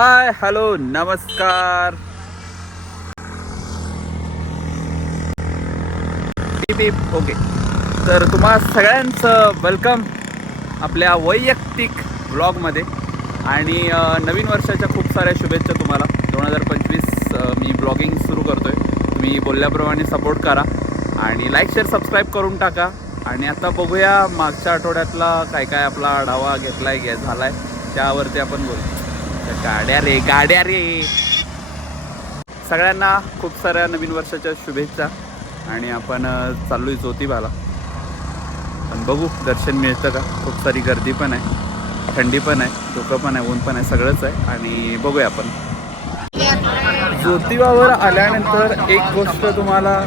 Hi hello नमस्कार. Okay, तर तुम्हा सगळ्यांचं वेलकम आपल्या वैयक्तिक ब्लॉगमध्ये. आणि नवीन वर्षाच्या खूप साऱ्या शुभेच्छा तुम्हाला. 2025 मी ब्लॉगिंग सुरू करतो आहे. तुम्ही बोलल्याप्रमाणे सपोर्ट करा आणि लाईक शेअर सबस्क्राईब करून टाका. आणि आता बघूया मागच्या आठवड्यातला काय काय आपला आढावा झाला आहे त्यावरती आपण बोलू. गाड्या रे सगळ्यांना खूप साऱ्या नवीन वर्षाच्या शुभेच्छा. आणि आपण चाललो आहे ज्योतिबाला. पण बघू दर्शन मिळतं का. खूप सारी गर्दी पण आहे, थंडी पण आहे, धुकं पण आहे, ऊन पण आहे, सगळंच आहे. आणि बघूया आपण ज्योतिबावर आल्यानंतर एक गोष्ट तुम्हाला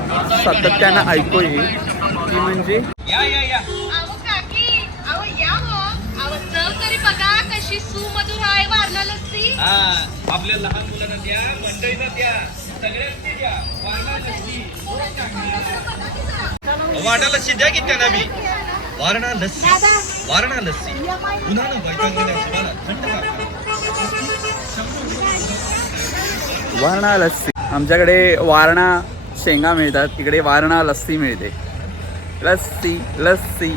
सातत्यानं ऐकू येईल ती म्हणजे आपल्या लहान मुलांना द्या, मंडळींना द्या, सगळ्यांनी द्या. वारणा लस्सी द्या की त्यांना बी. वारणा लस्सी, वारणा लस्सी उन्हानं वारणा लस्सी. आमच्याकडे वारणा शेंगा मिळतात, तिकडे वारणा लस्सी मिळते. लस्सी लस्सी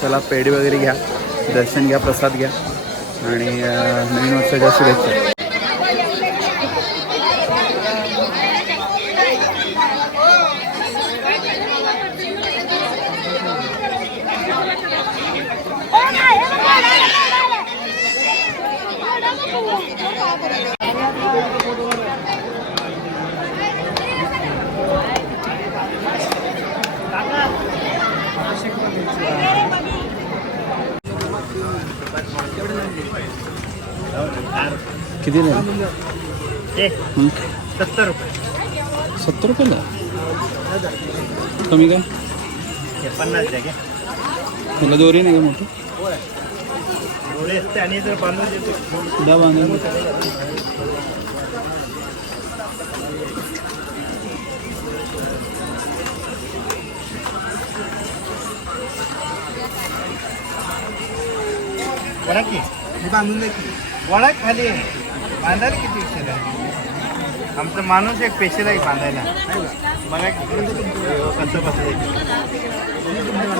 चला पेढी वगैरे घ्या, दर्शन घ्या, प्रसाद घ्या आणि नवीन वर्षाच्या शुभेच्छा. किती नाही 70 रुपये. 70 रुपयाला कमी का? 50 द्या. तुला दोरी नाही का मोठी? डोळे असते आणि जर बांधून देतो द्या बांधून. वडा की बांधून द्या. वडा खाली बांधायला किती विषय आहे. आमचा माणूस एक स्पेशल आहे बांधायला. बघा कसं बसलं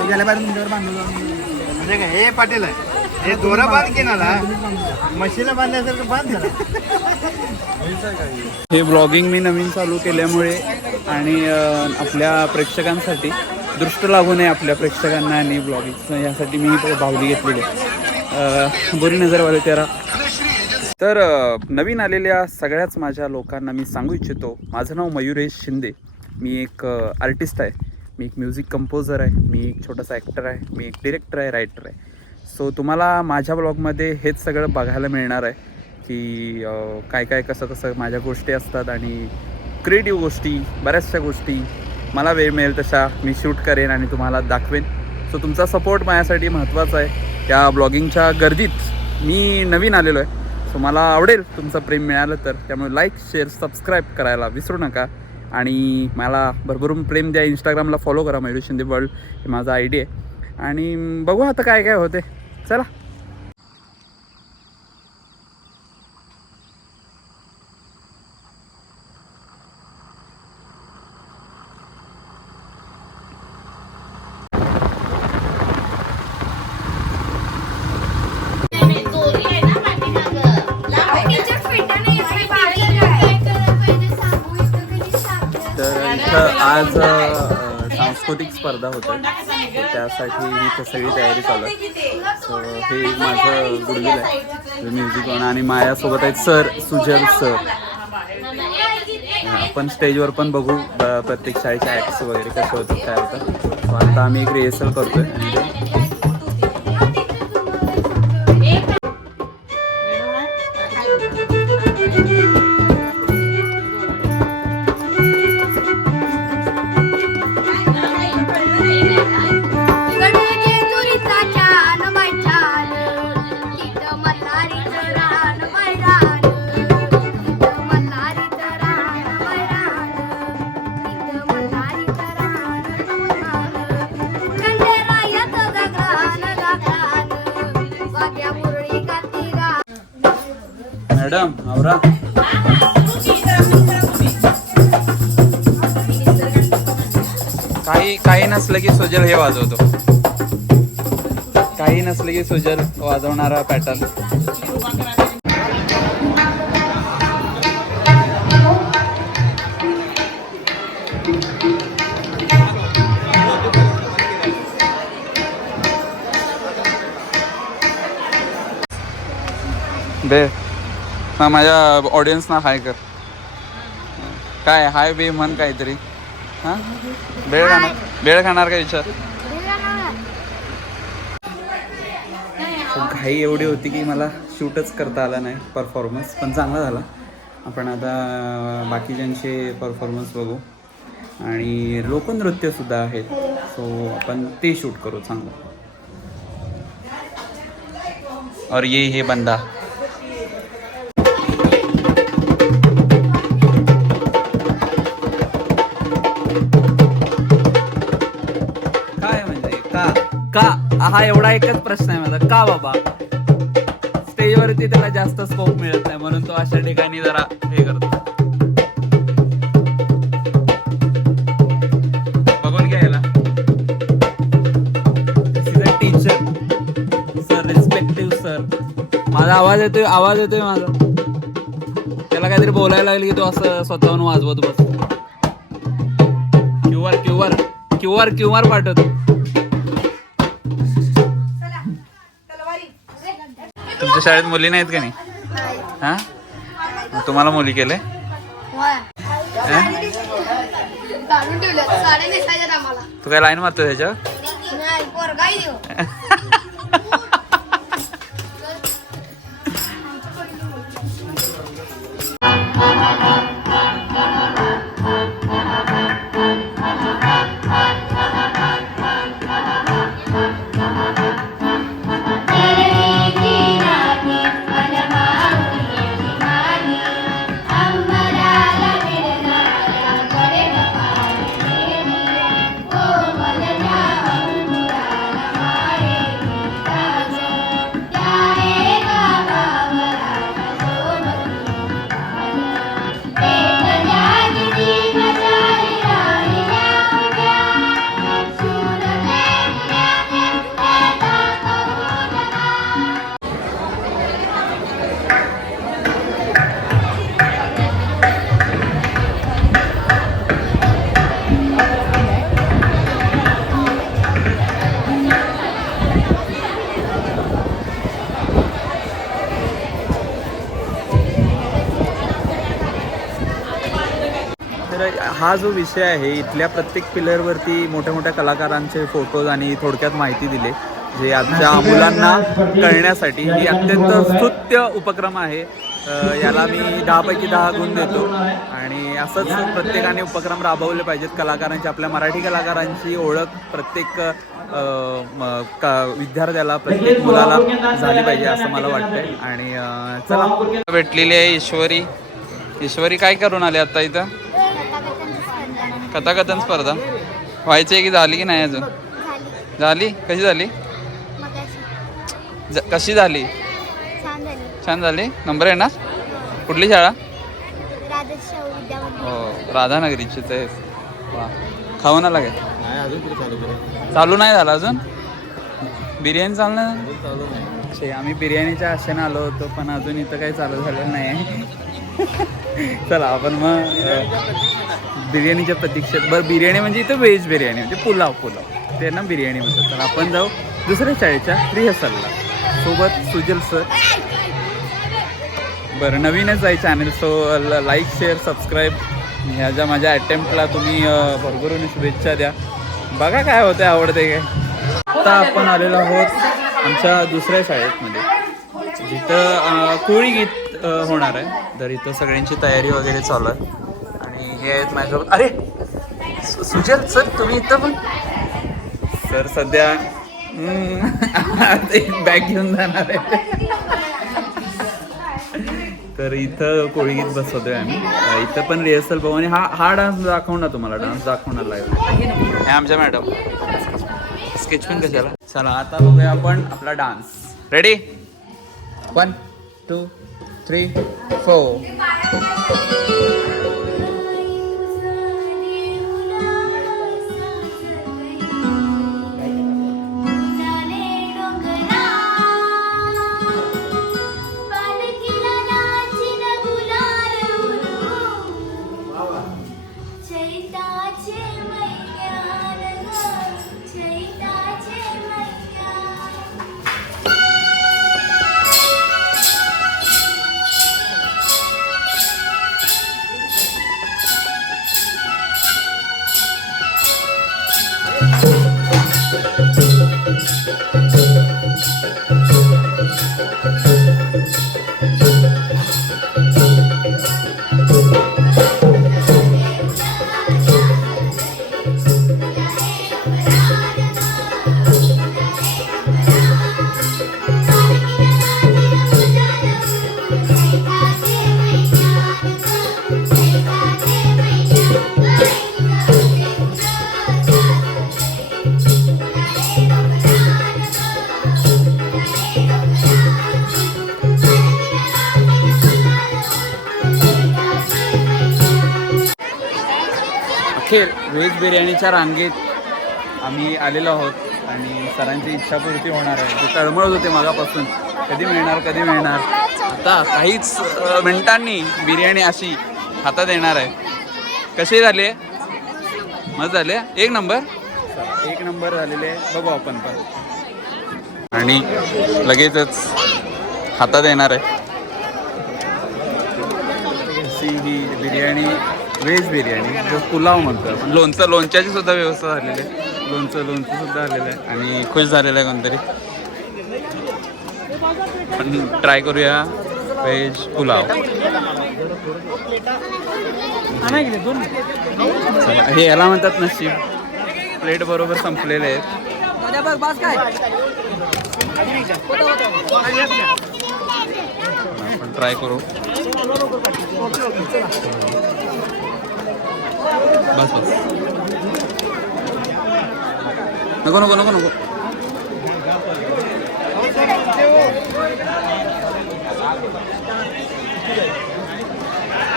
गेल्या बाहेर म्हणजे काय हे पाटील आहे. हे दोरा बांध की ना मशीला बांधल्यासारखं बांध झाला. हे ब्लॉगिंग मी नवीन चालू केल्यामुळे आणि आपल्या प्रेक्षकांसाठी दृष्ट लागू नये आपल्या प्रेक्षकांना आणि ब्लॉगिंग यासाठी मी बाहुली घेतलेली आहे. बुरी नजरवाले तेरा. तर नवीन आलेल्या सगळ्याच माझ्या लोकांना मी सांगू इच्छितो, माझं नाव मयुरेश शिंदे. मी एक आर्टिस्ट आहे, मी एक म्युझिक कंपोजर आहे, मी एक छोटासा ॲक्टर आहे, मी एक डिरेक्टर आहे, रायटर आहे. सो तुम्हाला माझ्या ब्लॉगमध्ये हेच सगळं बघायला मिळणार आहे की काय काय कसं माझ्या गोष्टी असतात. आणि क्रिएटिव्ह गोष्टी, बऱ्याचशा गोष्टी मला वेळ मिळेल तशा मी शूट करेन आणि तुम्हाला दाखवेन. सो तुमचा सपोर्ट माझ्यासाठी महत्त्वाचा आहे. त्या ब्लॉगिंगच्या गर्दीत मी नवीन आलेलो आहे. सो मला आवडेल तुमचं प्रेम मिळालं तर. त्यामुळे लाईक शेअर सबस्क्राईब करायला विसरू नका. आणि मला भरभरून प्रेम द्या. इंस्टाग्रामला फॉलो करा, मयुरेश शिंदे वर्ल्ड हे माझा ID आहे. आणि बघू आता काय काय होते. चला. आज सांस्कृतिक स्पर्धा होते, त्यासाठी इथं सगळी तयारी चालू आहे. सो हे माझं गुडविल आहे म्युझिक वन. आणि माझ्यासोबत आहेत सर सुजल सर. आपण स्टेजवर पण बघू प्रत्येक शाळेचे ॲक्ट्स वगैरे कसं होतं काय होतं. आता आम्ही एक रिहर्सल करतो आहे. मॅडम आवरा. काही नसलं की सुजल हे वाजवतो. काही नसलं की सुजल वाजवणारा पॅटर्न. दे हा माझ्या ऑडियन्सना हाय कर. काय हाय बे म्हण काहीतरी. हां बेळ खाणार का विचार. घाई एवढी होती की मला शूटच करता आला नाही परफॉर्मन्स, पण चांगला झाला. आपण आता बाकीच्यांचे परफॉर्मन्स बघू आणि लोकनृत्यसुद्धा आहेत, सो आपण ते शूट करू चांगलं. और ये हे बंदा काय म्हणजे का हा एवढा एकच प्रश्न आहे माझा. का बाबा स्टेजवरती त्याला जास्त स्कोप मिळत नाही म्हणून तो अशा ठिकाणी जरा हे करतो. बघून घ्यायला टीचर सर, रिस्पेक्टिव्ह सर. माझा आवाज येतोय माझा. त्याला काहीतरी बोलायला लागलं की तो असं स्वतःहून वाजवत बस. क्यूआर पाठवतो. तुमच्या शाळेत मुली नाहीत का नाही? हा, तुम्हाला मुली केले? तू काय लाईन मारतो त्याच्यावर? हा जो विषय आहे, इथल्या प्रत्येक पिलरवरती मोठ्या मोठ्या कलाकारांचे फोटोज आणि थोडक्यात माहिती दिली, जे आजच्या मुलांना कळण्यासाठी ही अत्यंत स्तुत्य उपक्रम आहे. याला मी 10 पैकी 10 गुण देतो आणि असंच प्रत्येकाने उपक्रम राबवले पाहिजेत. कलाकारांची, आपल्या मराठी कलाकारांची ओळख प्रत्येक विद्यार्थ्याला, प्रत्येक मुलाला झाली पाहिजे असं मला वाटतंय. आणि चला, भेटलेली आहे ईश्वरी. काय करून आले आता इथं? कथाकथन स्पर्धा व्हायची आहे की झाली की नाही अजून? झाली. कशी झाली? कशी झाली? छान झाली. नंबर येणार? कुठली शाळा? हो, राधानगरीचीच आहे. वा, खाऊन आला काय? चालू नाही झाला अजून? बिर्याणी चालू नाही? आम्ही बिर्याणीच्या आशेने आलो होतो, पण अजून इथं काही चालू झालेलं नाही आहे. चला आपण मग बिर्याणीच्या प्रतीक्षेत. बरं, बिर्याणी म्हणजे इथं व्हेज बिर्याणी म्हणजे पुलाव ते ना बिर्याणी म्हणतात. तर आपण जाऊ दुसऱ्या शाळेच्या रिहर्सलला सोबत सुजल सर. बरं, नवीनच आहे channel, so like, share, subscribe. ह्या ज्या माझ्या अटेम्प्टला तुम्ही भरभरून शुभेच्छा द्या. बघा काय होतं, आवडते काय. आता आपण आलेलो आहोत आमच्या दुसऱ्या शाळेमध्ये, जिथं कोळी गीत होणार आहे. तर इथं सगळ्यांची तयारी वगैरे चालू आहे. आणि हे आहेत माझ्यासोबत. अरे सुजल सर, तुम्ही इथं पण? सर सध्या एक बॅग घेऊन जाणार आहे. तर इथं कोळी गीत बसवतोय आम्ही. इथं पण रिहर्सल बघू. आणि हा डान्स दाखवणार तुम्हाला, डान्स दाखवणार लाईव्ह. हे आमच्या मॅडम. स्केच पेन कशाला? चला आता बघूया आपण आपला डान्स. रेडी? 1 2 3, 4. अखेर व्हेज बिर्याणीच्या रांगेत आम्ही आलेलो आहोत आणि सरांची इच्छापूर्ती होणार आहे. ते तळमळत होते मागापासून, कधी मिळणार. आता काहीच मिनिटांनी बिर्याणी अशी हातात येणार आहे. कशी झाली? मस्त झाले. एक नंबर झालेले. बघू आपण पण. आणि लगेचच हातात येणार आहे अशी ही बिर्याणी, व्हेज बिर्याणी जो पुलाव म्हणतो आपण. लोणच्याची सुद्धा व्यवस्था झालेली आहे. लोणचं सुद्धा आलेलं आहे आणि खुश झालेलं आहे कोणतरी. पण ट्राय करूया व्हेज पुलाव. हे याला म्हणतात नशीब. प्लेट बरोबर संपलेले आहेत. आपण ट्राय करू. बस नको.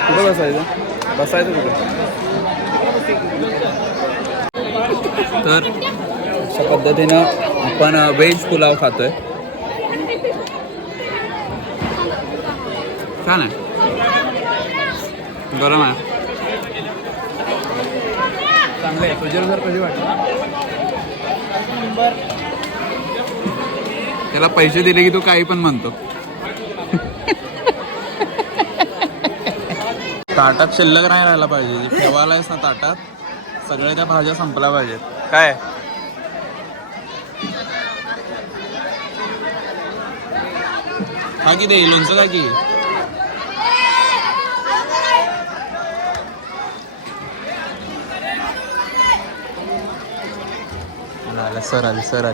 कुठं बसायचं कुठं? तर अशा पद्धतीनं आपण व्हेज पुलाव खातोय. छान आहे, गरम आहे, चांगलं आहे. तुझ्या सर कधी वाटलं? त्याला पैसे दिले की तू काही पण म्हणतो. ताटात शिल्लक नाही राहायला पाहिजे. ठेवायलायस ना ताटात, सगळ्या त्या भाज्या संपल्या पाहिजेत. काय हा की दे लोणचं काय की सर आली सर.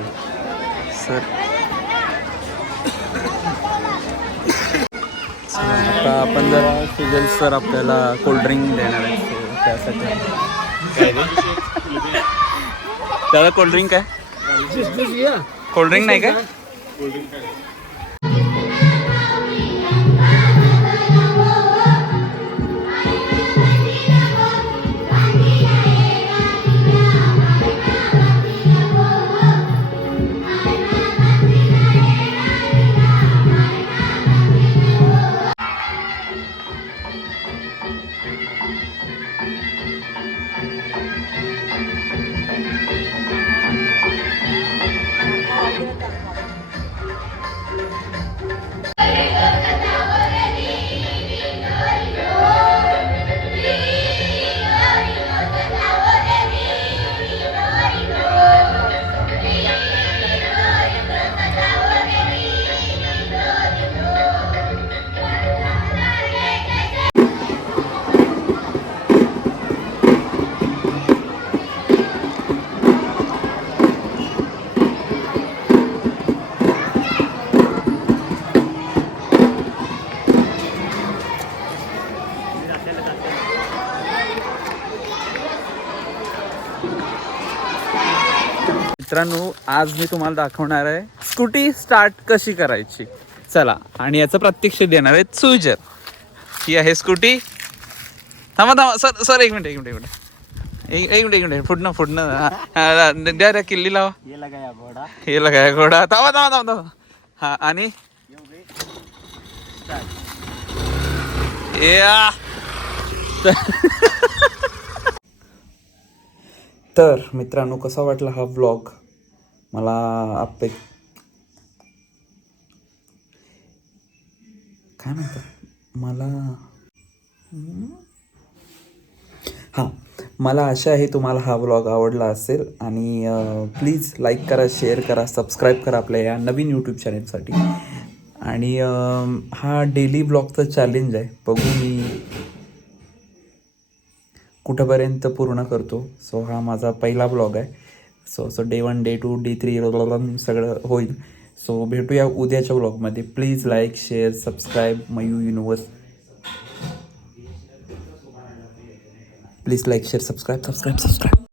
आता आपण जरा सुजल सर आपल्याला कोल्ड्रिंक देणार आहे. त्यासाठी त्याला कोल्ड्रिंक काय? कोल्ड्रिंक नाही काय? मित्रांनो, आज मी तुम्हाला दाखवणार आहे स्कूटी स्टार्ट कशी करायची. चला, आणि याचं प्रात्यक्ष देणार आहे सुजर. ही आहे स्कूटी. थांबा सर एक मिनिट फुडणं द्या किल्ली लावा. हे लगाया घोडा. थांबा. हा, आणि या तर मित्रांनो, कसा वाटला हा व्लॉग मला काय म्हणतात मला आशा आहे तुम्हाला हा व्लॉग आवडला असेल. आणि प्लीज लाईक करा, शेअर करा, सबस्क्राईब करा आपल्या या नवीन यूट्यूब चॅनेलसाठी. आणि हा डेली व्लॉगचा चॅलेंज आहे, बघू मी कुठंपर्यंत पूर्ण करतो. सो हा माझा पहिला व्लॉग आहे. सो डे 1, डे 2, डे 3 सगळं होईल. सो भेटूया उद्याच्या व्लॉगमध्ये. Please like, share, subscribe Mayu universe. Please like, share, subscribe.